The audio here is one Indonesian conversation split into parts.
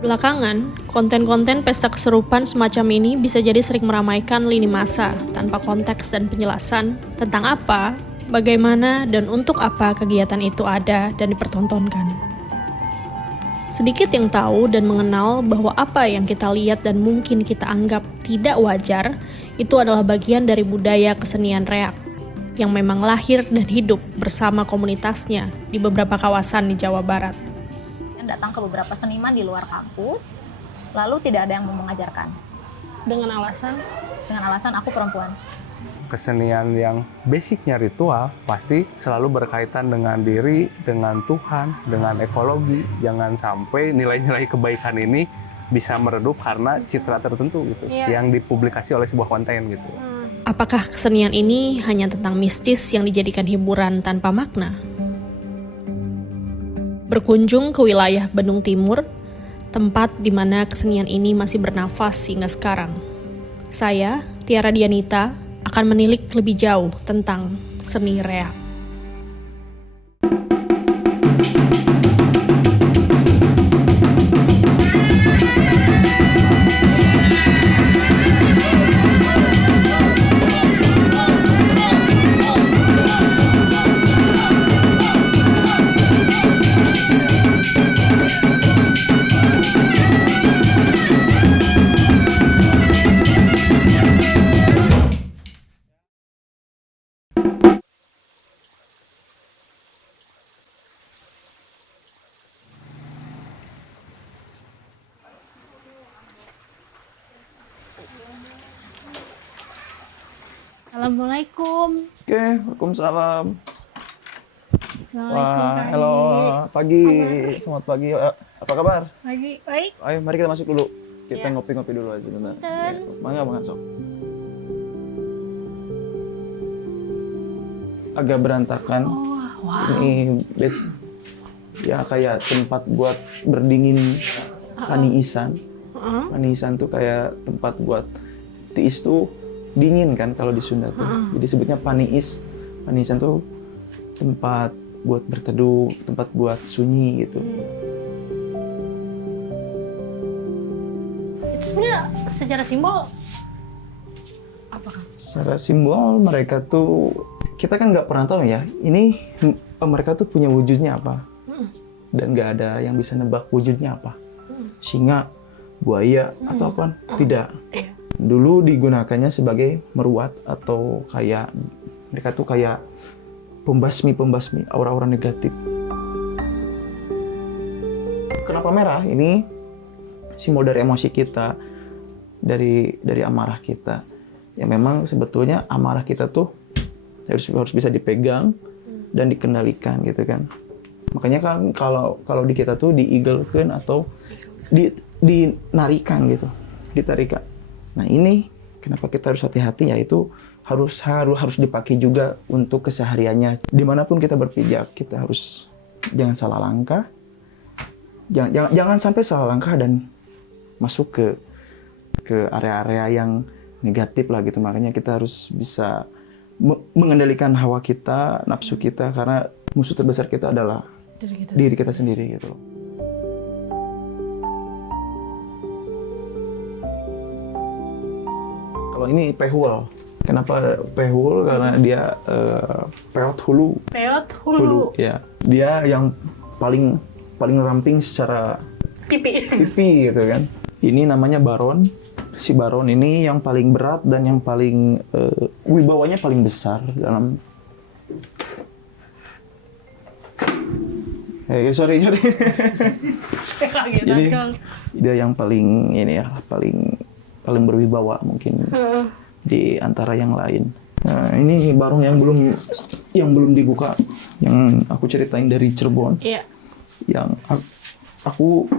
Belakangan, konten-konten pesta kesurupan semacam ini bisa jadi sering meramaikan lini masa tanpa konteks dan penjelasan tentang apa, bagaimana, dan untuk apa kegiatan itu ada dan dipertontonkan. Sedikit yang tahu dan mengenal bahwa apa yang kita lihat dan mungkin kita anggap tidak wajar, itu adalah bagian dari budaya kesenian reak, yang memang lahir dan hidup bersama komunitasnya di beberapa kawasan di Jawa Barat. Datang ke beberapa seniman di luar kampus, lalu tidak ada yang mau mengajarkan. Dengan alasan aku perempuan. Kesenian yang basicnya ritual pasti selalu berkaitan dengan diri, dengan Tuhan, dengan ekologi. Jangan sampai nilai-nilai kebaikan ini bisa meredup karena citra tertentu gitu, yang dipublikasi oleh sebuah konten gitu. Apakah kesenian ini hanya tentang mistis yang dijadikan hiburan tanpa makna? Berkunjung ke wilayah Bandung Timur, tempat di mana kesenian ini masih bernafas hingga sekarang. Saya, Tiara Dianita, akan menilik lebih jauh tentang seni reak. Assalamualaikum. Oke, waalaikumsalam. Assalamualaikum, Wah, Kak halo, Andi. pagi. Selamat pagi. Apa kabar? Pagi, baik. Ayo, mari kita masuk dulu. Kita Ya. ngopi-ngopi dulu aja bentar. Dan. Ya, mangga, sok. Agak berantakan. Wow. Ini ya kayak tempat buat berdingin paniisan. Paniisan tuh kayak tempat buat tiis tuh dingin kan kalau di Sunda tuh. Jadi sebutnya paniis. Paniisan tuh tempat buat berteduh, tempat buat sunyi gitu. Itu sebenarnya secara simbol apa, Kang? Secara simbol mereka tuh, kita kan nggak pernah tahu ya, ini mereka tuh punya wujudnya apa. Dan nggak ada yang bisa nebak wujudnya apa. Singa, buaya, atau apa? Tidak. Iya. Dulu digunakannya sebagai meruat atau kayak, mereka tuh kayak pembasmi aura-aura negatif. Kenapa merah? Ini simbol dari emosi kita, dari amarah kita. Ya memang sebetulnya amarah kita tuh harus bisa dipegang dan dikendalikan gitu kan. Makanya kan kalau di kita tuh diigelkeun atau dinarikan gitu, ditarikan. Nah ini kenapa kita harus hati-hati, yaitu harus dipakai juga untuk kesehariannya. Dimanapun kita berpijak, kita harus jangan salah langkah, jangan sampai salah langkah dan masuk ke area-area yang negatif lah gitu. Makanya kita harus bisa mengendalikan hawa kita, nafsu kita, karena musuh terbesar kita adalah diri kita sendiri gitu. Kalau ini pehul. Kenapa pehul? Karena dia peot hulu. Peot hulu. Ya. Dia yang paling ramping secara pipi gitu kan. Ini namanya baron. Si baron ini yang paling berat dan yang paling wibawanya paling besar dalam. Sorry. Jadi dia yang paling ini ya, paling berwibawa mungkin di antara yang lain. Nah, ini baron yang belum dibuka, yang aku ceritain dari Cirebon. Iya. Yang aku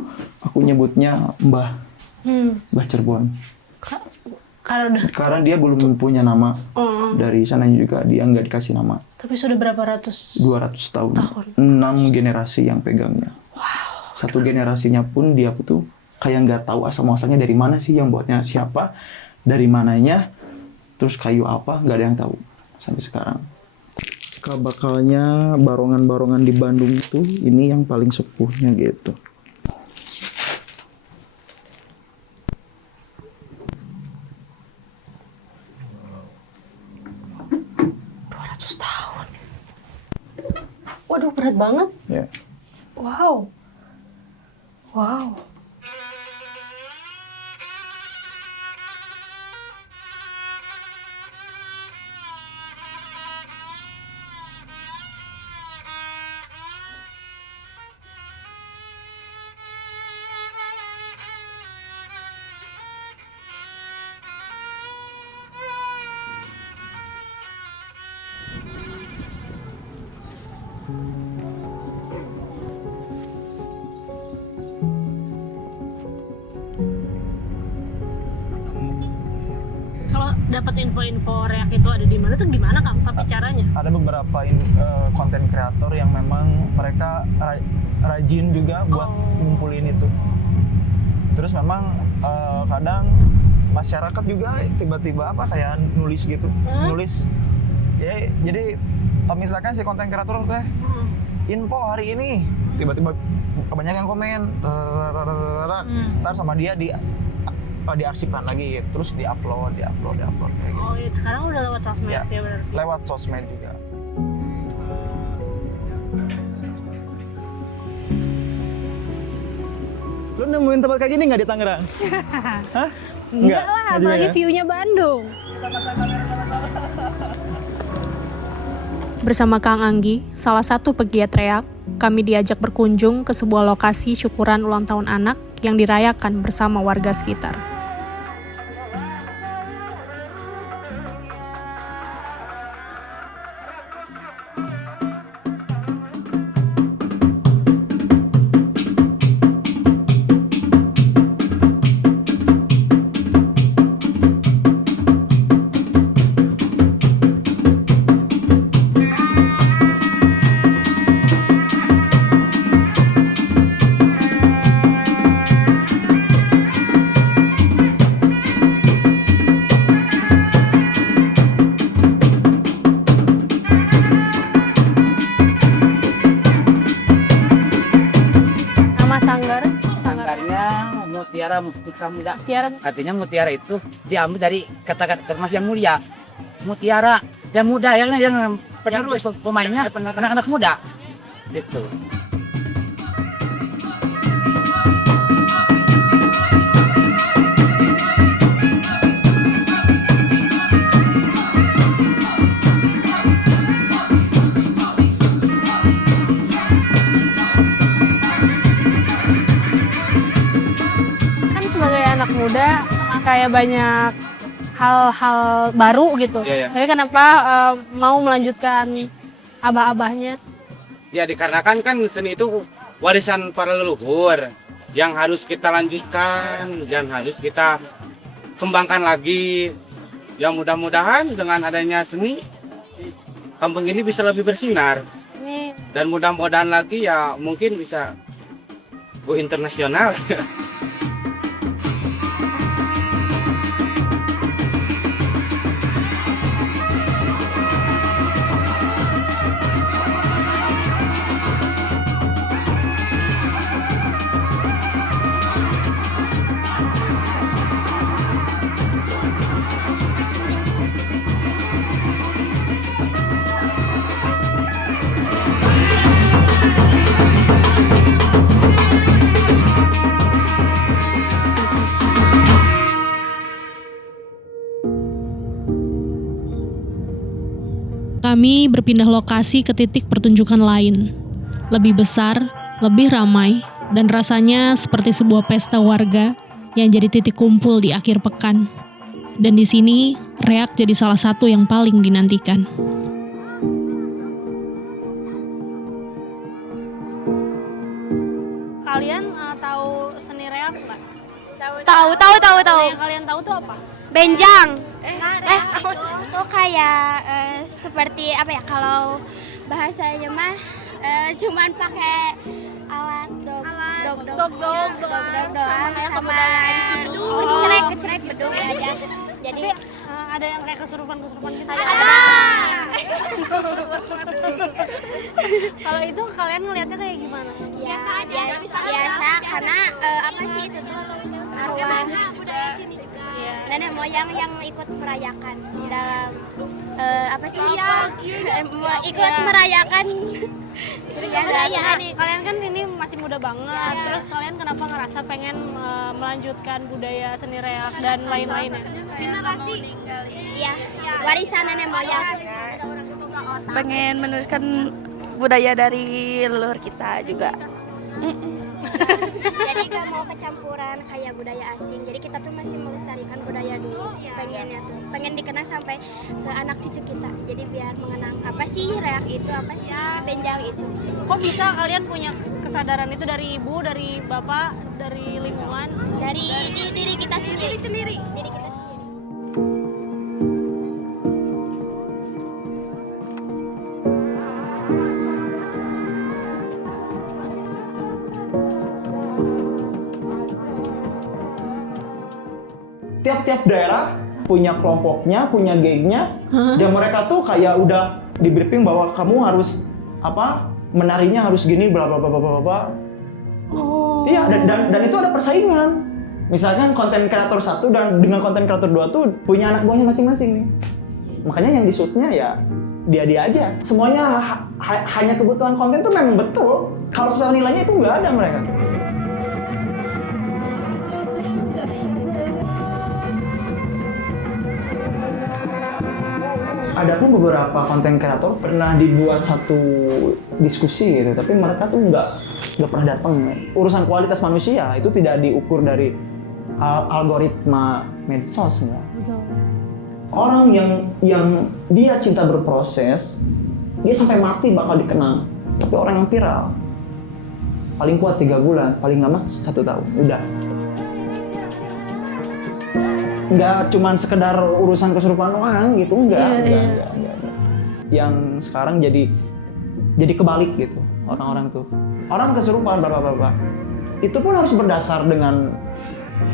nyebutnya Mbah Cirebon. Karena dia belum punya nama. Dari sananya juga dia nggak dikasih nama. Tapi sudah berapa ratus? 200 tahun. 6 generasi yang pegangnya. Wow. Satu generasinya pun dia tuh kayak nggak tahu asal muasalnya dari mana sih, yang buatnya siapa. dari mananya, terus kayu apa, nggak ada yang tahu sampai sekarang. Bakalnya barongan-barongan di Bandung itu ini yang paling sepuhnya gitu. Waduh, berat banget. Ya. Wow. Wow. Kalau dapat info-info reak itu ada di mana tuh gimana Kang? Tapi caranya? Ada beberapa konten kreator yang memang mereka rajin juga buat ngumpulin itu. Terus memang kadang masyarakat juga tiba-tiba kayak nulis gitu, nulis. Ya, jadi misalkan si konten kreator teh info hari ini, tiba-tiba kebanyakan komen, ntar sama dia diarsipkan lagi, terus diupload kayak gitu. Oh iya, sekarang udah lewat sosmed ya benar. Lewat sosmed juga. Lu nemuin tempat kayak gini nggak di Tangerang? Hah? Enggak lah, juga apalagi ya? view-nya Bandung. Bersama Kang Anggi, salah satu pegiat reak, kami diajak berkunjung ke sebuah lokasi syukuran ulang tahun anak yang dirayakan bersama warga sekitar. Nama sanggar? Sanggarnya Mutiara Mustika Muda. Tiara. Artinya mutiara itu diambil dari kata-kata termas yang mulia. Mutiara yang muda yang penerus pemainnya anak-anak muda. Gitu. Kan sebagai anak muda kayak banyak hal-hal baru gitu. Iya, iya. Tapi kenapa mau melanjutkan abah-abahnya? Ya dikarenakan kan seni itu warisan para leluhur yang harus kita lanjutkan dan harus kita kembangkan lagi. Ya mudah-mudahan dengan adanya seni kampung ini bisa lebih bersinar Ini dan mudah-mudahan lagi ya mungkin bisa go internasional. kami berpindah lokasi ke titik pertunjukan lain. Lebih besar, lebih ramai, dan rasanya seperti sebuah pesta warga yang jadi titik kumpul di akhir pekan. Dan di sini, reak jadi salah satu yang paling dinantikan. Kalian tahu seni reak nggak? Tahu. Yang kalian tahu tuh apa? Benjang. Itu kayak seperti apa ya, kalau bahasanya mah cuman pakai alat dog doang sama kecrek beduk aja. Jadi Ada yang kayak kesurupan-kesurupan gitu? ada. Kalau itu kalian ngelihatnya kayak gimana? Biasa karena apa sih itu tuh arwah nenek moyang yang ikut merayakan dalam apa sih ikut merayakan Nah, kalian kan ini masih muda banget, terus kalian kenapa ngerasa pengen melanjutkan budaya seni reak dan lain-lainnya? ya warisan nenek moyang. Pengen meneruskan budaya dari leluhur kita juga. Jadi gak mau kecampuran kayak budaya asing. Jadi kita tuh masih melestarikan budaya dulu. Pengennya tuh, pengen dikenang sampai ke anak cucu kita. Jadi biar mengenang apa sih reak itu, apa sih benjang itu. Kok bisa kalian punya kesadaran itu dari ibu, dari bapak, dari lingkungan? Dari diri kita sendiri. Diri kita sendiri. Tiap-tiap daerah punya kelompoknya, punya gengnya, dan mereka tuh kayak udah di briefing bahwa kamu harus menarinya harus gini, bla bla bla bla bla. Iya, dan itu ada persaingan. Misalkan konten kreator 1 dan dengan konten kreator 2 tuh punya anak buahnya masing-masing nih. Makanya yang di shootnya ya dia aja. Semuanya hanya kebutuhan konten tuh memang betul. Kalau soal nilainya itu nggak ada mereka. Adapun beberapa konten kreator pernah dibuat satu diskusi gitu, tapi mereka tuh nggak pernah datang. Urusan kualitas manusia itu tidak diukur dari algoritma medsos, enggak. Orang yang dia cinta berproses, dia sampai mati bakal dikenang. Tapi orang yang viral, paling kuat 3 bulan, paling lama 1 tahun, udah. Nggak cuman sekedar urusan kesurupan doang gitu, enggak. Yang sekarang jadi kebalik gitu orang-orang tuh. Orang kesurupan bla. Itu pun harus berdasar dengan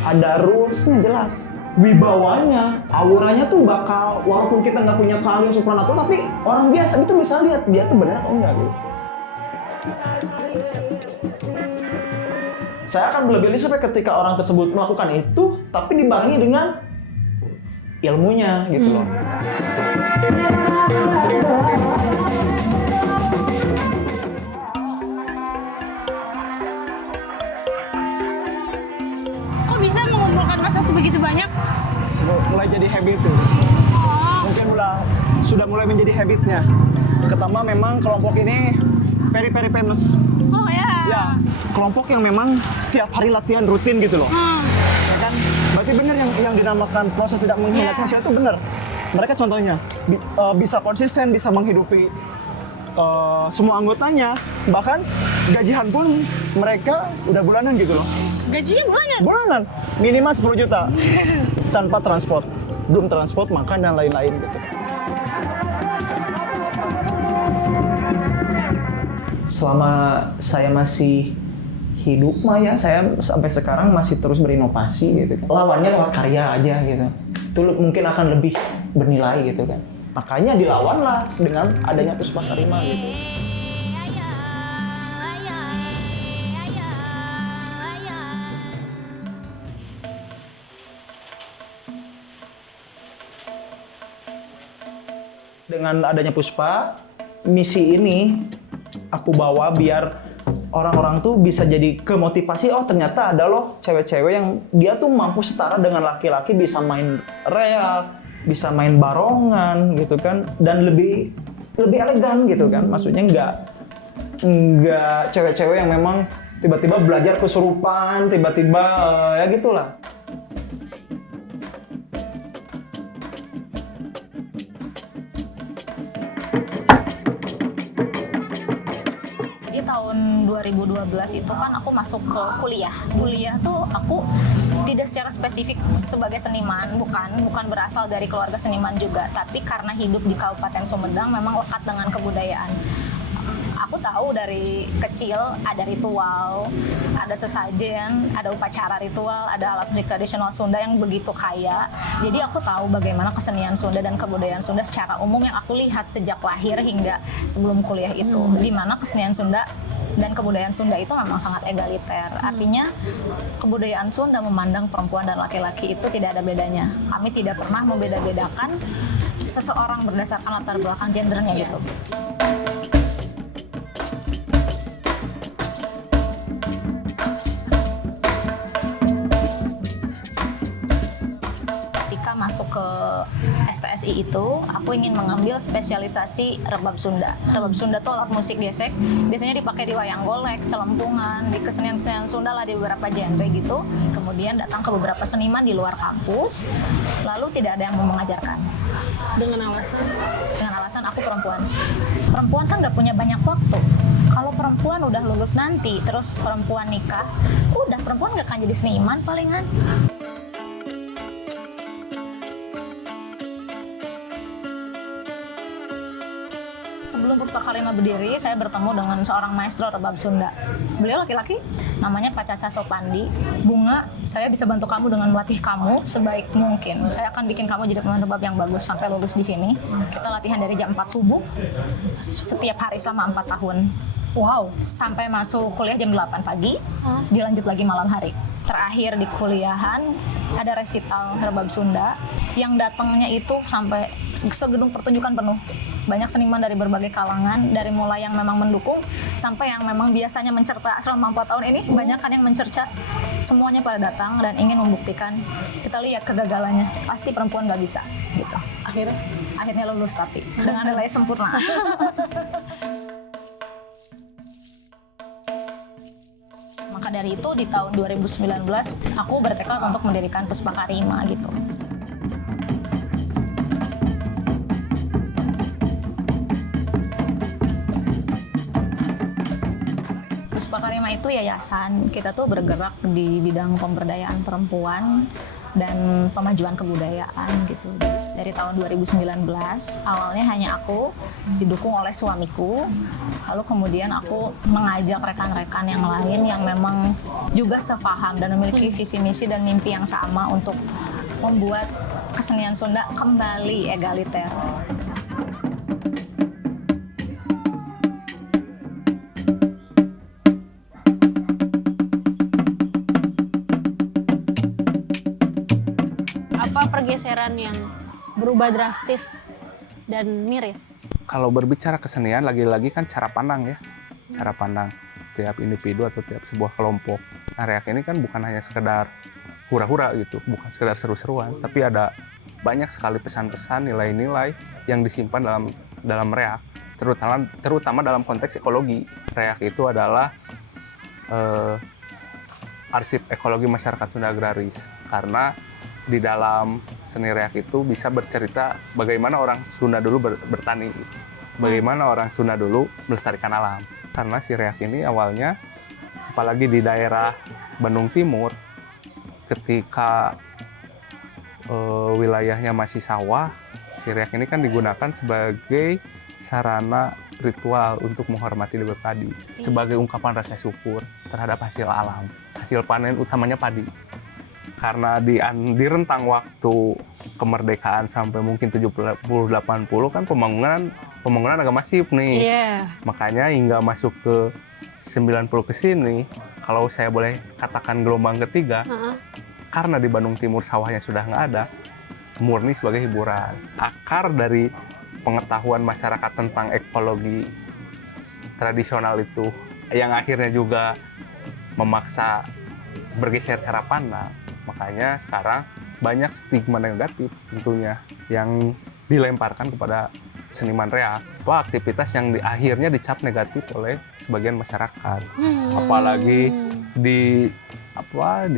ada rules-nya jelas. Wibawanya, auranya tuh bakal, walaupun kita nggak punya keahlian supranatural, tapi orang biasa itu bisa lihat dia tuh benar atau enggak gitu. Saya akan lebih sampai ketika orang tersebut melakukan itu, tapi dibarengi dengan ilmunya gitu loh. Kok bisa mengumpulkan massa sebegitu banyak? Mulai jadi habit tuh. Mungkin sudah mulai menjadi habitnya. Pertama memang kelompok ini very famous. Oh ya. Ya, kelompok yang memang tiap hari latihan rutin gitu loh. Ya kan? Berarti benar yang dinamakan proses tidak mengkhianati hasil itu benar. Mereka contohnya bisa konsisten, bisa menghidupi semua anggotanya. Bahkan gajian pun mereka udah bulanan gitu loh. Gajinya bulanan? Bulanan, minimal 10 juta. Tanpa transport. Belum transport, makan, dan lain-lain gitu. Selama saya masih hidup ya saya sampai sekarang masih terus berinovasi gitu kan. Lawannya lewat karya aja gitu. Itu mungkin akan lebih bernilai gitu kan. Makanya dilawan lah dengan adanya Puspa Karima gitu. Dengan adanya Puspa, misi ini aku bawa biar orang-orang tuh bisa jadi kemotivasi, oh ternyata ada loh cewek-cewek yang dia tuh mampu setara dengan laki-laki, bisa main reak, bisa main barongan gitu kan, dan lebih elegan gitu kan. Maksudnya nggak cewek-cewek yang memang tiba-tiba belajar kesurupan, tiba-tiba ya gitulah. Tahun 2012 itu kan aku masuk ke kuliah. Kuliah tuh aku tidak secara spesifik sebagai seniman, bukan berasal dari keluarga seniman juga, tapi karena hidup di Kabupaten Sumedang memang lekat dengan kebudayaan. Aku tahu dari kecil ada ritual, ada sesajen, ada upacara ritual, ada alat musik tradisional Sunda yang begitu kaya. Jadi aku tahu bagaimana kesenian Sunda dan kebudayaan Sunda secara umum yang aku lihat sejak lahir hingga sebelum kuliah itu. Di mana kesenian Sunda dan kebudayaan Sunda itu memang sangat egaliter. Artinya kebudayaan Sunda memandang perempuan dan laki-laki itu tidak ada bedanya. Kami tidak pernah membeda-bedakan seseorang berdasarkan latar belakang gendernya gitu. Ketika masuk ke STSI itu, aku ingin mengambil spesialisasi rebab Sunda. Rebab Sunda itu alat musik gesek, biasanya dipakai di wayang golek, celempungan, di kesenian-kesenian Sunda lah, di beberapa genre gitu. Kemudian datang ke beberapa seniman di luar kampus, lalu tidak ada yang mau mengajarkan. Dengan alasan aku perempuan. Perempuan kan nggak punya banyak waktu. Kalau perempuan udah lulus nanti, terus perempuan nikah, udah perempuan nggak akan jadi seniman palingan. Sebelum Pustaka Lima berdiri, saya bertemu dengan seorang maestro rebab Sunda. Beliau laki-laki, namanya Pak Caca Sopandi. Bunga, saya bisa bantu kamu dengan melatih kamu sebaik mungkin. Saya akan bikin kamu jadi pemain rebab yang bagus sampai lulus di sini. Kita latihan dari jam 4 subuh, setiap hari selama 4 tahun. Wow, sampai masuk kuliah jam 8 pagi, dilanjut lagi malam hari. Terakhir di kuliahan ada resital rebab Sunda yang datangnya itu sampai segedung pertunjukan penuh. Banyak seniman dari berbagai kalangan, dari mulai yang memang mendukung sampai yang memang biasanya mencerta selama 4 tahun ini, banyak kan yang mencerca. Semuanya pada datang dan ingin membuktikan. Kita lihat kegagalannya, pasti perempuan nggak bisa gitu. Akhirnya lulus tapi dengan nilai sempurna. Maka dari itu di tahun 2019 aku bertekad untuk mendirikan Pustaka Rima gitu. Pustaka Rima itu yayasan, kita tuh bergerak di bidang pemberdayaan perempuan dan pemajuan kebudayaan gitu. Dari tahun 2019, awalnya hanya aku, didukung oleh suamiku, lalu kemudian aku mengajak rekan-rekan yang lain yang memang juga sepaham dan memiliki visi misi dan mimpi yang sama untuk membuat kesenian Sunda kembali egaliter. apa pergeseran yang berubah drastis dan miris? Kalau berbicara kesenian, lagi-lagi kan cara pandang ya. Cara pandang tiap individu atau tiap sebuah kelompok. Nah, reak ini kan bukan hanya sekedar hura-hura gitu, bukan sekedar seru-seruan, tapi ada banyak sekali pesan-pesan, nilai-nilai yang disimpan dalam reak, terutama dalam konteks ekologi. Reak itu adalah arsip ekologi masyarakat Sunda agraris, karena di dalam seni reak itu bisa bercerita bagaimana orang Sunda dulu bertani, bagaimana orang Sunda dulu melestarikan alam. Karena si reak ini awalnya, apalagi di daerah Bandung Timur, ketika wilayahnya masih sawah, si reak ini kan digunakan sebagai sarana ritual untuk menghormati dewa padi, sebagai ungkapan rasa syukur terhadap hasil alam, hasil panen utamanya padi. Karena di rentang waktu kemerdekaan sampai mungkin 70-80 kan pembangunan agak masif nih. Makanya hingga masuk ke 90 ke sini, kalau saya boleh katakan gelombang ketiga, karena di Bandung Timur sawahnya sudah nggak ada, murni sebagai hiburan. Akar dari pengetahuan masyarakat tentang ekologi tradisional itu, yang akhirnya juga memaksa bergeser cara pandang. Makanya sekarang banyak stigma negatif tentunya yang dilemparkan kepada seniman reak. Aktivitas yang akhirnya dicap negatif oleh sebagian masyarakat. Apalagi di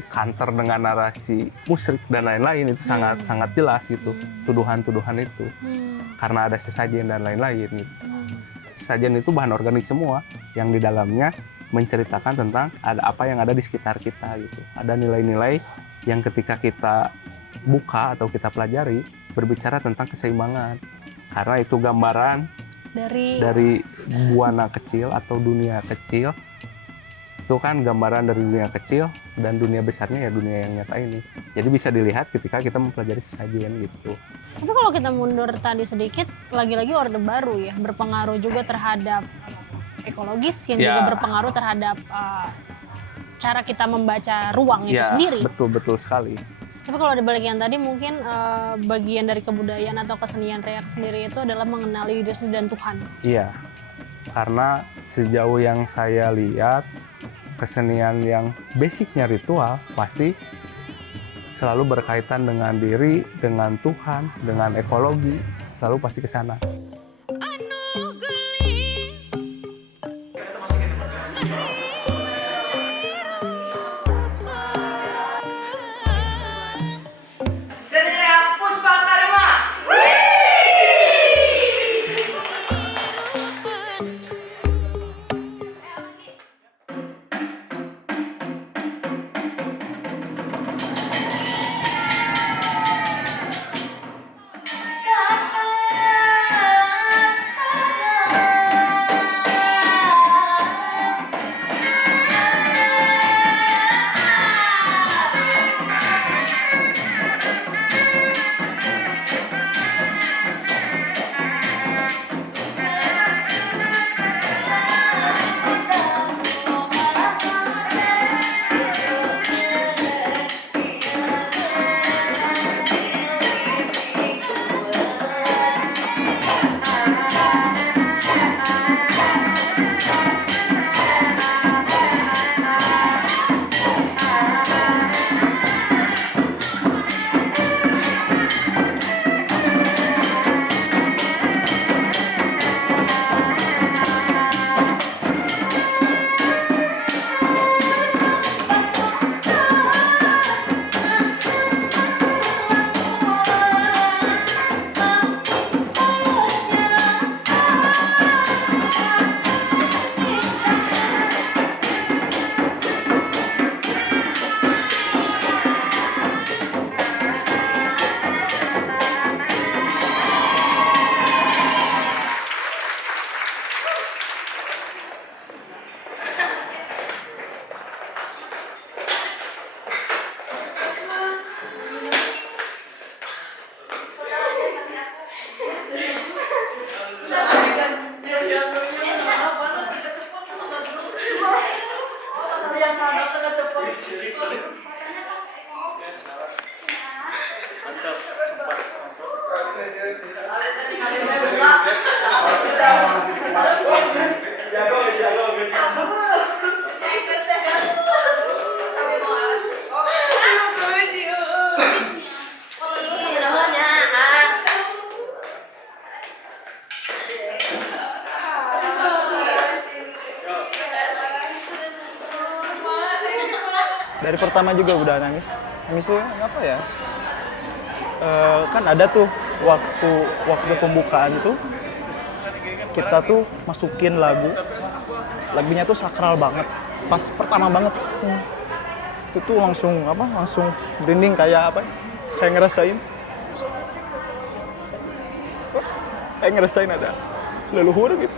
kantor dengan narasi musyrik dan lain-lain, itu sangat jelas gitu tuduhan-tuduhan itu. Karena ada sesajen dan lain-lain gitu. Sesajen itu bahan organik semua yang di dalamnya menceritakan tentang apa yang ada di sekitar kita gitu. Ada nilai-nilai yang ketika kita buka atau kita pelajari berbicara tentang keseimbangan. Karena itu gambaran dari buana kecil atau dunia kecil. Itu kan gambaran dari dunia kecil dan dunia besarnya ya dunia yang nyata ini. Jadi bisa dilihat ketika kita mempelajari sesajen gitu. Tapi kalau kita mundur tadi sedikit, lagi-lagi Orde Baru ya, berpengaruh juga terhadap ekologis yang Ya. juga berpengaruh terhadap cara kita membaca ruang itu sendiri. Betul sekali. Tapi kalau dibalik yang tadi mungkin bagian dari kebudayaan atau kesenian reak sendiri itu adalah mengenali diri sendiri dan Tuhan. Iya. Karena sejauh yang saya lihat kesenian yang basicnya ritual pasti selalu berkaitan dengan diri, dengan Tuhan, dengan ekologi, selalu pasti ke sana. Dari pertama juga udah nangis. Nangisnya apa ya? Kan ada tuh waktu pembukaan tuh kita tuh masukin lagunya tuh sakral banget. Pas pertama banget itu tuh langsung merinding kayak apa? Kayak ngerasain ada leluhur gitu.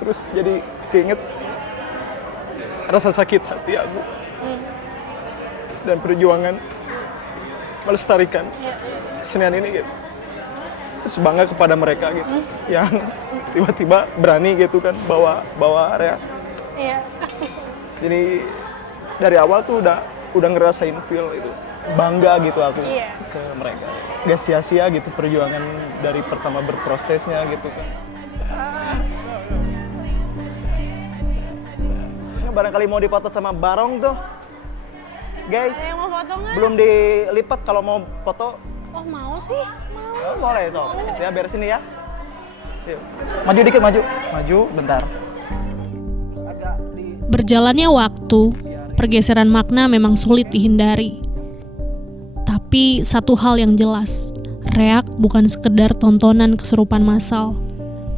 Terus jadi keinget rasa sakit hati aku dan perjuangan melestarikan kesenian ini gitu. Terus bangga kepada mereka gitu yang tiba-tiba berani gitu kan bawa reak. Iya. Jadi dari awal tuh udah ngerasain feel itu. Bangga gitu aku ke mereka. Gak sia-sia gitu perjuangan dari pertama berprosesnya gitu kan. Barangkali mau dipoto sama Barong tuh. Guys, Ada yang mau foto nggak? belum dilipat kalau mau foto. Oh mau sih, mau. Oh, boleh sob. Ya beresin nih ya. Yuk. Maju dikit, maju bentar. Terus agak di Berjalannya waktu, pergeseran makna memang sulit dihindari. Tapi satu hal yang jelas, reak bukan sekedar tontonan kesurupan massal.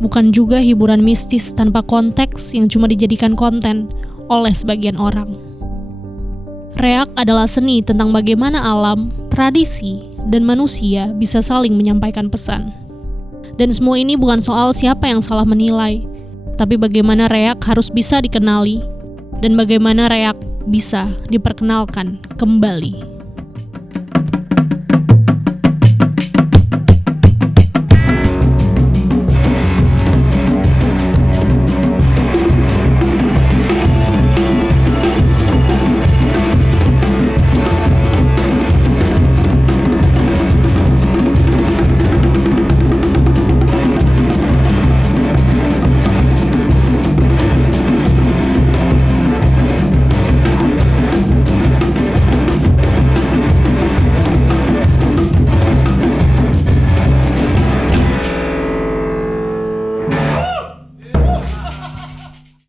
Bukan juga hiburan mistis tanpa konteks yang cuma dijadikan konten oleh sebagian orang. Reak adalah seni tentang bagaimana alam, tradisi, dan manusia bisa saling menyampaikan pesan. Dan semua ini bukan soal siapa yang salah menilai, tapi bagaimana reak harus bisa dikenali, dan bagaimana reak bisa diperkenalkan kembali.